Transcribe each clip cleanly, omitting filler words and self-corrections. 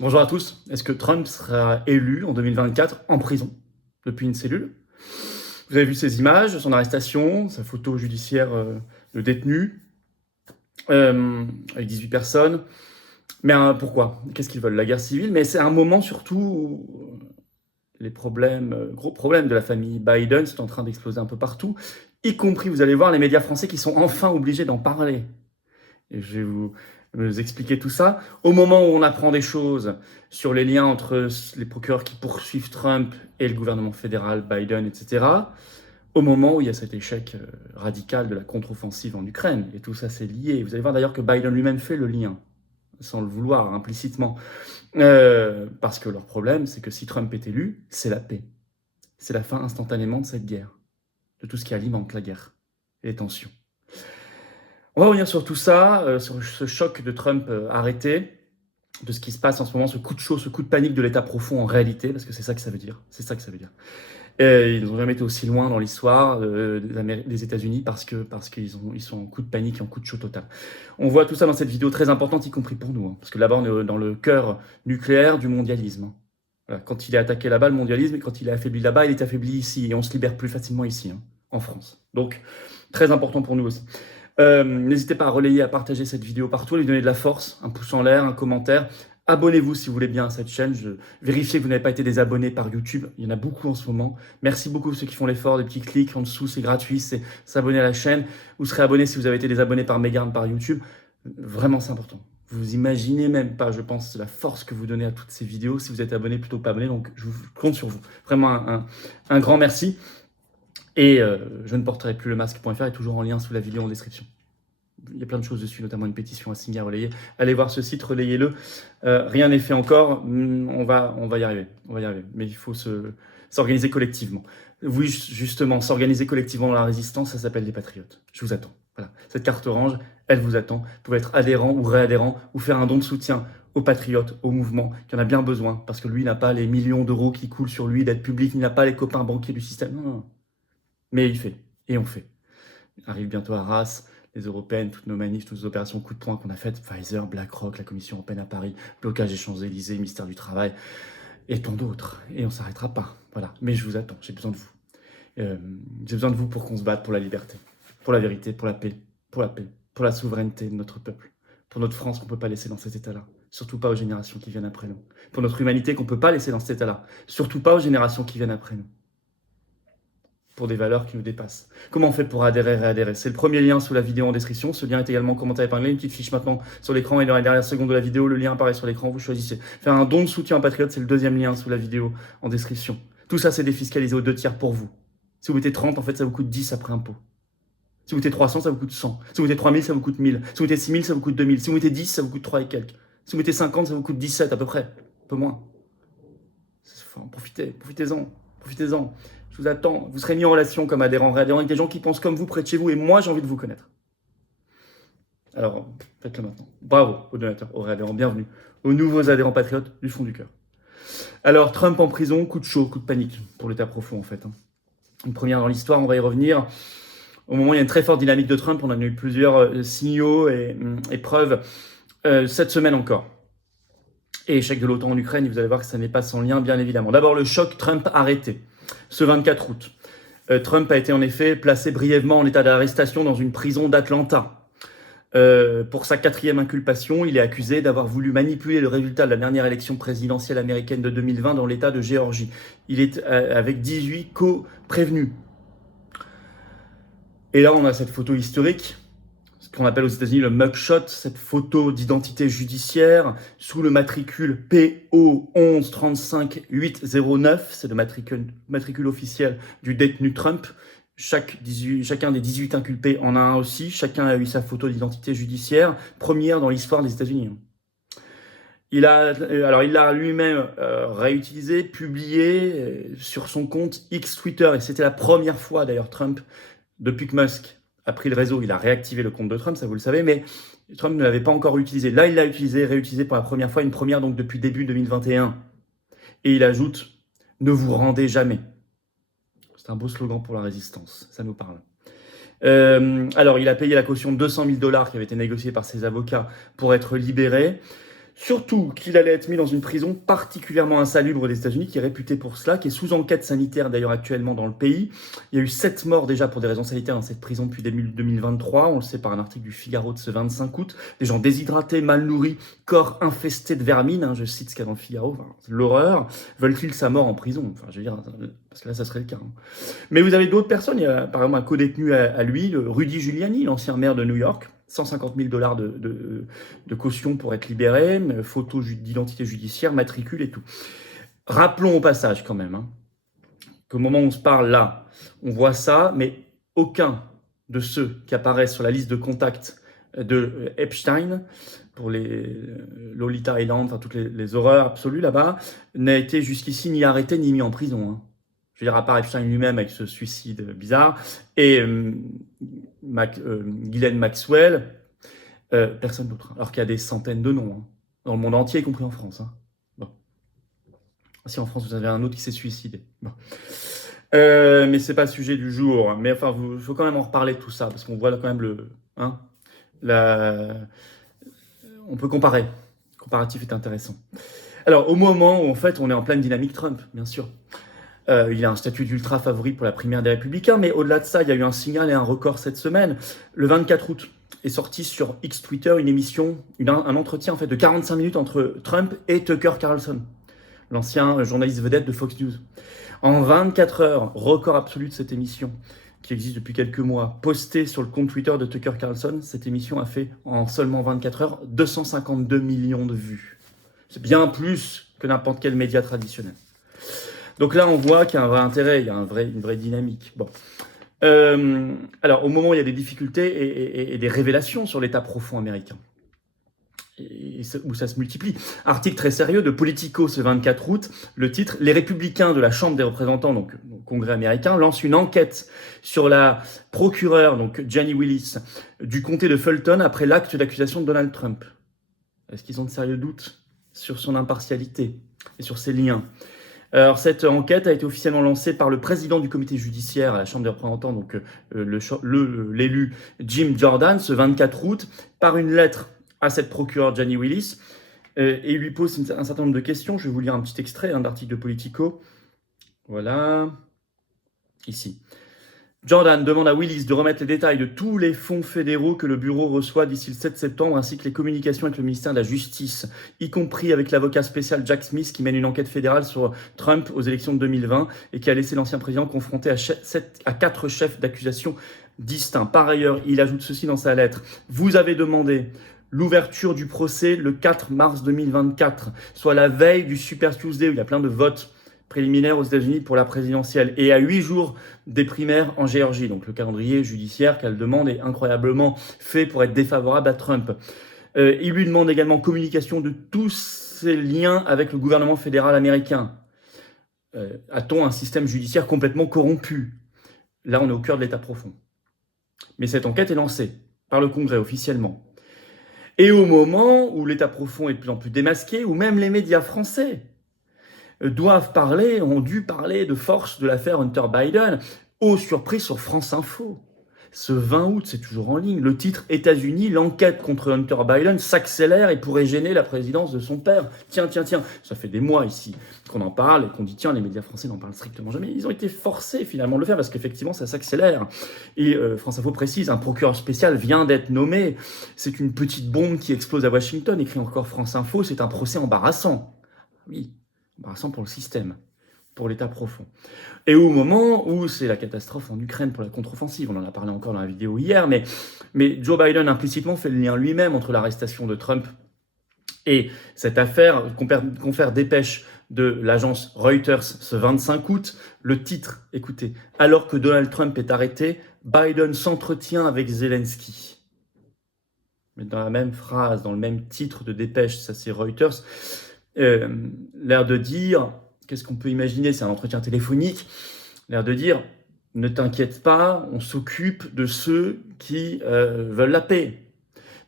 Bonjour à tous. Est-ce que Trump sera élu en 2024 en prison depuis une cellule? Vous avez vu ces images, son arrestation, sa photo judiciaire de détenu, avec 18 personnes. Mais pourquoi? Qu'est-ce qu'ils veulent? La guerre civile? Mais c'est un moment surtout où les problèmes, gros problèmes de la famille Biden sont en train d'exploser un peu partout, y compris, vous allez voir, les médias français qui sont enfin obligés d'en parler. Et je vais vous expliquer tout ça. Au moment où on apprend des choses sur les liens entre les procureurs qui poursuivent Trump et le gouvernement fédéral, Biden, etc., au moment où il y a cet échec radical de la contre-offensive en Ukraine, et tout ça c'est lié. Vous allez voir d'ailleurs que Biden lui-même fait le lien, sans le vouloir, implicitement. Parce que leur problème, c'est que si Trump est élu, c'est la paix. C'est la fin instantanément de cette guerre, de tout ce qui alimente la guerre et les tensions. On va revenir sur tout ça, sur ce choc de Trump arrêté, de ce qui se passe en ce moment, ce coup de chaud, ce coup de panique de l'état profond en réalité, parce que c'est ça que ça veut dire. C'est ça que ça veut dire. Et ils n'ont jamais été aussi loin dans l'histoire des États-Unis parce qu'ils sont en coup de panique et en coup de chaud total. On voit tout ça dans cette vidéo très importante, y compris pour nous, hein, parce que là-bas on est dans le cœur nucléaire du mondialisme. Hein. Voilà. Quand il est attaqué là-bas, le mondialisme, et quand il est affaibli là-bas, il est affaibli ici, et on se libère plus facilement ici, hein, en France. Donc, très important pour nous aussi. N'hésitez pas à relayer, à partager cette vidéo partout, à lui donner de la force, un pouce en l'air, un commentaire. Abonnez-vous si vous voulez bien à cette chaîne. Vérifiez que vous n'avez pas été désabonné par YouTube. Il y en a beaucoup en ce moment. Merci beaucoup ceux qui font l'effort, des petits clics en dessous, c'est gratuit, c'est s'abonner à la chaîne. Vous serez abonné si vous avez été désabonné par Mégane, par YouTube. Vraiment, c'est important. Vous imaginez même pas, je pense, la force que vous donnez à toutes ces vidéos si vous êtes abonné plutôt que pas abonné. Donc, je compte sur vous. Vraiment un grand merci. Et je ne porterai plus le masque.fr est toujours en lien sous la vidéo en description. Il y a plein de choses dessus, notamment une pétition à signer, à relayer. Allez voir ce site, relayez-le. Rien n'est fait encore. On va y arriver. On va y arriver. Mais il faut s'organiser collectivement. Oui, justement, s'organiser collectivement dans la résistance, ça s'appelle les patriotes. Je vous attends. Voilà. Cette carte orange, elle vous attend. Vous pouvez être adhérent ou réadhérent ou faire un don de soutien aux patriotes, au mouvement, qui en a bien besoin, parce que lui n'a pas les millions d'euros qui coulent sur lui d'aide publique, il n'a pas les copains banquiers du système. Non, non. Mais il fait. Et on fait. Arrive bientôt à Arras, les européennes, toutes nos manifs, toutes nos opérations coup de poing qu'on a faites, Pfizer, BlackRock, la Commission européenne à Paris, blocage des Champs-Élysées, ministère du Travail, et tant d'autres. Et on s'arrêtera pas. Voilà. Mais je vous attends, j'ai besoin de vous. J'ai besoin de vous pour qu'on se batte pour la liberté, pour la vérité, pour la paix, pour la souveraineté de notre peuple, pour notre France qu'on ne peut pas laisser dans cet état-là, surtout pas aux générations qui viennent après nous, pour notre humanité qu'on ne peut pas laisser dans cet état-là, surtout pas aux générations qui viennent après nous, pour des valeurs qui nous dépassent. Comment on fait pour adhérer et réadhérer? C'est le premier lien sous la vidéo en description. Ce lien est également commenté épinglé. Une petite fiche maintenant sur l'écran et dans la dernière seconde de la vidéo, le lien apparaît sur l'écran. Vous choisissez. Faire un don de soutien à Patriote, c'est le deuxième lien sous la vidéo en description. Tout ça, c'est défiscalisé aux 2 tiers pour vous. Si vous mettez 30, en fait, ça vous coûte 10 après impôt. Si vous mettez 300, ça vous coûte 100. Si vous mettez 3000, ça vous coûte 1000. Si vous mettez 6000, ça vous coûte 2000. Si vous mettez 10, ça vous coûte 3 et quelques. Si vous mettez 50, ça vous coûte 17 à peu près. Un peu moins. Faut en profiter. Profitez-en. Profitez-en. Je vous attends. Vous serez mis en relation comme adhérent, réadhérent avec des gens qui pensent comme vous près de chez vous. Et moi, j'ai envie de vous connaître. Alors, faites-le maintenant. Bravo aux donateurs, aux réadhérents. Bienvenue aux nouveaux adhérents patriotes du fond du cœur. Alors, Trump en prison, coup de chaud, coup de panique pour l'état profond en fait. Une première dans l'histoire, on va y revenir. Au moment où il y a une très forte dynamique de Trump, on en a eu plusieurs signaux et preuves cette semaine encore. Et échec de l'OTAN en Ukraine, vous allez voir que ça n'est pas sans lien, bien évidemment. D'abord, le choc Trump arrêté, ce 24 août. Trump a été en effet placé brièvement en état d'arrestation dans une prison d'Atlanta. Pour sa 4e inculpation, il est accusé d'avoir voulu manipuler le résultat de la dernière élection présidentielle américaine de 2020 dans l'État de Géorgie. Il est avec 18 co-prévenus. Et là, on a cette photo historique, ce qu'on appelle aux États-Unis le mugshot, cette photo d'identité judiciaire sous le matricule PO 1135809, c'est le matricule officiel du détenu Trump. Chacun des 18 inculpés en a un aussi, chacun a eu sa photo d'identité judiciaire, première dans l'histoire des États-Unis. Il l'a lui-même réutilisé, publié sur son compte X Twitter, et c'était la première fois d'ailleurs Trump, depuis que Musk a pris le réseau, il a réactivé le compte de Trump, ça vous le savez, mais Trump ne l'avait pas encore utilisé. Là, il l'a utilisé, réutilisé pour la première fois, une première donc depuis début 2021. Et il ajoute « Ne vous rendez jamais ». C'est un beau slogan pour la résistance, ça nous parle. Alors, il a payé la caution de $200 000 qui avait été négociée par ses avocats pour être libéré. Surtout qu'il allait être mis dans une prison particulièrement insalubre des États-Unis, qui est réputée pour cela, qui est sous enquête sanitaire d'ailleurs actuellement dans le pays. Il y a eu 7 morts déjà pour des raisons sanitaires dans cette prison depuis début 2023, on le sait par un article du Figaro de ce 25 août. Des gens déshydratés, mal nourris, corps infestés de vermine, je cite ce qu'il y a dans le Figaro, l'horreur. Veulent-ils sa mort en prison? Enfin, je veux dire, parce que là, ça serait le cas. Mais vous avez d'autres personnes, il y a par exemple un co-détenu à lui, Rudy Giuliani, l'ancien maire de New York, 150 000 $ de caution pour être libéré, photo d'identité judiciaire, matricule et tout. Rappelons au passage quand même, qu'au moment où on se parle là, on voit ça, mais aucun de ceux qui apparaissent sur la liste de contacts de Epstein, pour les Lolita Island, enfin toutes les horreurs absolues là-bas, n'a été jusqu'ici ni arrêté ni mis en prison. Je veux dire, à part Epstein lui-même avec ce suicide bizarre, et Ghislaine Maxwell, personne d'autre. Alors qu'il y a des centaines de noms, dans le monde entier, y compris en France. Bon. Si en France, vous avez un autre qui s'est suicidé. Bon. Mais c'est pas le sujet du jour. Mais enfin, il faut quand même en reparler de tout ça, parce qu'on voit là quand même on peut comparer. Le comparatif est intéressant. Alors, au moment où, en fait, on est en pleine dynamique Trump, bien sûr. Il a un statut d'ultra favori pour la primaire des Républicains, mais au-delà de ça, il y a eu un signal et un record cette semaine. Le 24 août est sorti sur X Twitter une émission, un entretien en fait de 45 minutes entre Trump et Tucker Carlson, l'ancien journaliste vedette de Fox News. En 24 heures, record absolu de cette émission, qui existe depuis quelques mois, postée sur le compte Twitter de Tucker Carlson, cette émission a fait en seulement 24 heures 252 millions de vues. C'est bien plus que n'importe quel média traditionnel. Donc là, on voit qu'il y a un vrai intérêt, il y a une vraie dynamique. Bon. Alors, au moment où il y a des difficultés et des révélations sur l'état profond américain, où ça se multiplie. Article très sérieux de Politico ce 24 août, le titre « Les républicains de la Chambre des représentants, donc le Congrès américain, lancent une enquête sur la procureure, donc Jenny Willis, du comté de Fulton après l'acte d'accusation de Donald Trump. » Est-ce qu'ils ont de sérieux doutes sur son impartialité et sur ses liens ? Alors, cette enquête a été officiellement lancée par le président du comité judiciaire à la Chambre des représentants, donc l'élu Jim Jordan, ce 24 août, par une lettre à cette procureure Jenny Willis, et il lui pose un certain nombre de questions. Je vais vous lire un petit extrait d'article de Politico. Voilà, ici. Jordan demande à Willis de remettre les détails de tous les fonds fédéraux que le bureau reçoit d'ici le 7 septembre, ainsi que les communications avec le ministère de la Justice, y compris avec l'avocat spécial Jack Smith qui mène une enquête fédérale sur Trump aux élections de 2020 et qui a laissé l'ancien président confronté à 4 chefs d'accusation distincts. Par ailleurs, il ajoute ceci dans sa lettre. Vous avez demandé l'ouverture du procès le 4 mars 2024, soit la veille du Super Tuesday où il y a plein de votes préliminaires aux États-Unis pour la présidentielle et à 8 jours des primaires en Géorgie. Donc le calendrier judiciaire qu'elle demande est incroyablement fait pour être défavorable à Trump. Il lui demande également communication de tous ses liens avec le gouvernement fédéral américain. A-t-on un système judiciaire complètement corrompu? Là, on est au cœur de l'état profond. Mais cette enquête est lancée par le Congrès officiellement. Et au moment où l'état profond est de plus en plus démasqué, où même les médias français ont dû parler de force de l'affaire Hunter Biden, aux surprises sur France Info. Ce 20 août, c'est toujours en ligne, le titre « États-Unis, l'enquête contre Hunter Biden s'accélère et pourrait gêner la présidence de son père ». Tiens, ça fait des mois ici qu'on en parle et qu'on dit « Tiens, les médias français n'en parlent strictement jamais ». Ils ont été forcés finalement de le faire parce qu'effectivement, ça s'accélère. Et France Info précise, un procureur spécial vient d'être nommé. C'est une petite bombe qui explose à Washington, écrit encore France Info, c'est un procès embarrassant. Oui, embarrassant pour le système, pour l'état profond. Et au moment où c'est la catastrophe en Ukraine pour la contre-offensive, on en a parlé encore dans la vidéo hier, mais Joe Biden implicitement fait le lien lui-même entre l'arrestation de Trump et cette affaire, confère dépêche de l'agence Reuters ce 25 août, le titre, écoutez, « Alors que Donald Trump est arrêté, Biden s'entretient avec Zelensky ». Mais dans la même phrase, dans le même titre de dépêche, ça c'est Reuters, l'air de dire, qu'est-ce qu'on peut imaginer, c'est un entretien téléphonique, l'air de dire, ne t'inquiète pas, on s'occupe de ceux qui veulent la paix,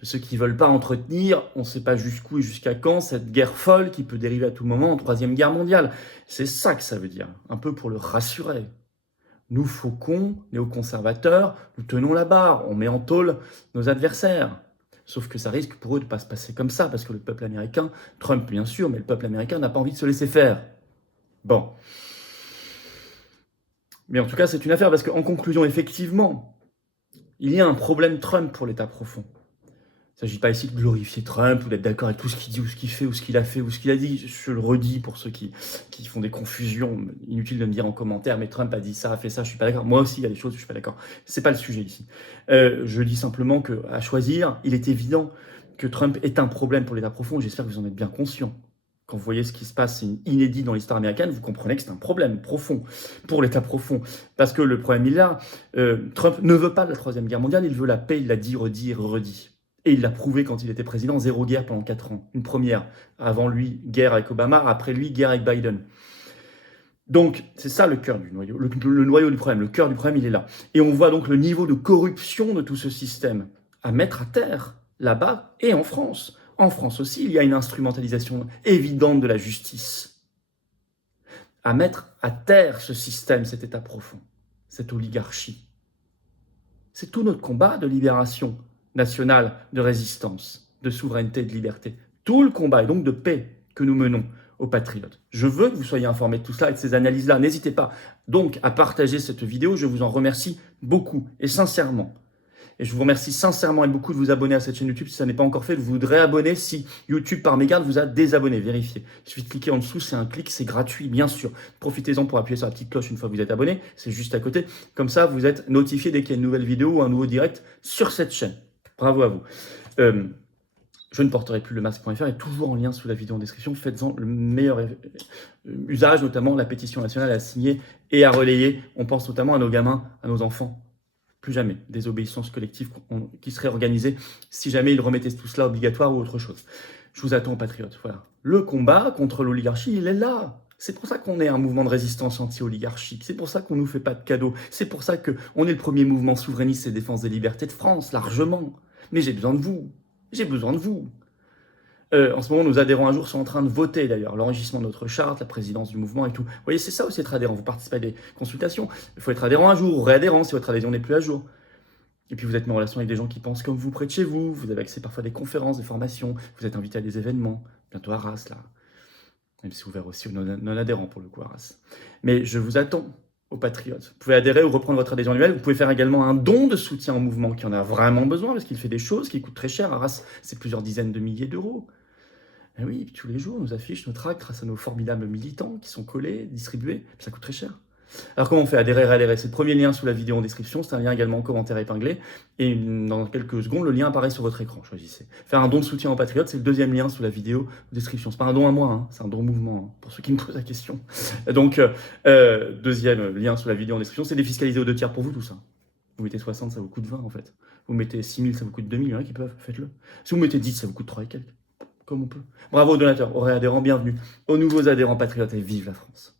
de ceux qui ne veulent pas entretenir, on ne sait pas jusqu'où et jusqu'à quand, cette guerre folle qui peut dériver à tout moment en Troisième Guerre mondiale. C'est ça que ça veut dire, un peu pour le rassurer. Nous, faucons, néoconservateurs, nous tenons la barre, on met en tôle nos adversaires. Sauf que ça risque pour eux de ne pas se passer comme ça, parce que le peuple américain, Trump bien sûr, mais le peuple américain n'a pas envie de se laisser faire. Bon. Mais en tout cas, c'est une affaire, parce qu'en conclusion, effectivement, il y a un problème Trump pour l'État profond. Il ne s'agit pas ici de glorifier Trump ou d'être d'accord avec tout ce qu'il dit ou ce qu'il fait ou ce qu'il a fait ou ce qu'il a dit. Je le redis pour ceux qui font des confusions. Inutile de me dire en commentaire, mais Trump a dit ça, a fait ça, je ne suis pas d'accord. Moi aussi, il y a des choses où je ne suis pas d'accord. Ce n'est pas le sujet ici. Je dis simplement qu'à choisir, il est évident que Trump est un problème pour l'État profond. J'espère que vous en êtes bien conscient. Quand vous voyez ce qui se passe, c'est inédit dans l'histoire américaine, vous comprenez que c'est un problème profond pour l'État profond. Parce que le problème, il est là. Trump ne veut pas de la Troisième Guerre mondiale, il veut la paix, il l'a dit, redit, redit. Et il l'a prouvé quand il était président, 0 guerre pendant 4 ans. Une première. Avant lui, guerre avec Obama. Après lui, guerre avec Biden. Donc, c'est ça le cœur du noyau. Le noyau du problème, le cœur du problème, il est là. Et on voit donc le niveau de corruption de tout ce système à mettre à terre, là-bas et en France. En France aussi, il y a une instrumentalisation évidente de la justice. À mettre à terre ce système, cet État profond, cette oligarchie. C'est tout notre combat de libération nationale, de résistance, de souveraineté, de liberté. Tout le combat, et donc de paix, que nous menons aux patriotes. Je veux que vous soyez informés de tout cela et de ces analyses-là. N'hésitez pas donc à partager cette vidéo. Je vous en remercie beaucoup et sincèrement. Et je vous remercie sincèrement et beaucoup de vous abonner à cette chaîne YouTube si ça n'est pas encore fait. Vous vous réabonner si YouTube par mégarde vous a désabonné. Vérifiez. Il suffit de cliquer en dessous, c'est un clic, c'est gratuit, bien sûr. Profitez-en pour appuyer sur la petite cloche une fois que vous êtes abonné. C'est juste à côté. Comme ça, vous êtes notifié dès qu'il y a une nouvelle vidéo ou un nouveau direct sur cette chaîne. Bravo à vous. Je ne porterai plus le masque.fr est toujours en lien sous la vidéo en description. Faites-en le meilleur usage, notamment la pétition nationale à signer et à relayer. On pense notamment à nos gamins, à nos enfants. Plus jamais désobéissance collective qui serait organisée si jamais ils remettaient tout cela obligatoire ou autre chose. Je vous attends, patriotes. Voilà. Le combat contre l'oligarchie, il est là. C'est pour ça qu'on est un mouvement de résistance anti-oligarchique. C'est pour ça qu'on ne nous fait pas de cadeaux. C'est pour ça qu'on est le premier mouvement souverainiste et défense des libertés de France, largement. Mais j'ai besoin de vous. J'ai besoin de vous. En ce moment, nos adhérents un jour sont en train de voter d'ailleurs l'enrichissement de notre charte, la présidence du mouvement et tout. Vous voyez, c'est ça aussi être adhérent. Vous participez à des consultations. Il faut être adhérent un jour ou réadhérent si votre adhésion n'est plus à jour. Et puis vous êtes mis en relation avec des gens qui pensent comme vous près de chez vous. Vous avez accès parfois à des conférences, des formations. Vous êtes invité à des événements. Bientôt à Arras, là. Même si c'est ouvert aussi aux non-adhérents pour le coup à Arras. Mais je vous attends aux patriotes. Vous pouvez adhérer ou reprendre votre adhésion annuelle. Vous pouvez faire également un don de soutien au mouvement qui en a vraiment besoin parce qu'il fait des choses qui coûtent très cher. Arras, c'est plusieurs dizaines de milliers d'euros. Et oui, tous les jours, on nous affiche nos tracts grâce à nos formidables militants qui sont collés, distribués, puis ça coûte très cher. Alors comment on fait? Adhérer, réadhérer, c'est le premier lien sous la vidéo en description, c'est un lien également en commentaire épinglé, et dans quelques secondes, le lien apparaît sur votre écran, choisissez. Faire un don de soutien aux patriotes, c'est le deuxième lien sous la vidéo en description. C'est pas un don à moi, hein, c'est un don au mouvement, hein, pour ceux qui me posent la question. Donc, deuxième lien sous la vidéo en description, c'est défiscaliser aux 2 tiers pour vous tout ça. Vous mettez 60, ça vous coûte 20 en fait. Vous mettez 6000, ça vous coûte 2000, il y en a qui peuvent, faites-le. Si vous mettez 10, ça vous coûte 3 et quelques. Comme on peut. Bravo aux donateurs, aux réadhérents, bienvenue. Aux nouveaux adhérents patriotes et vive la France.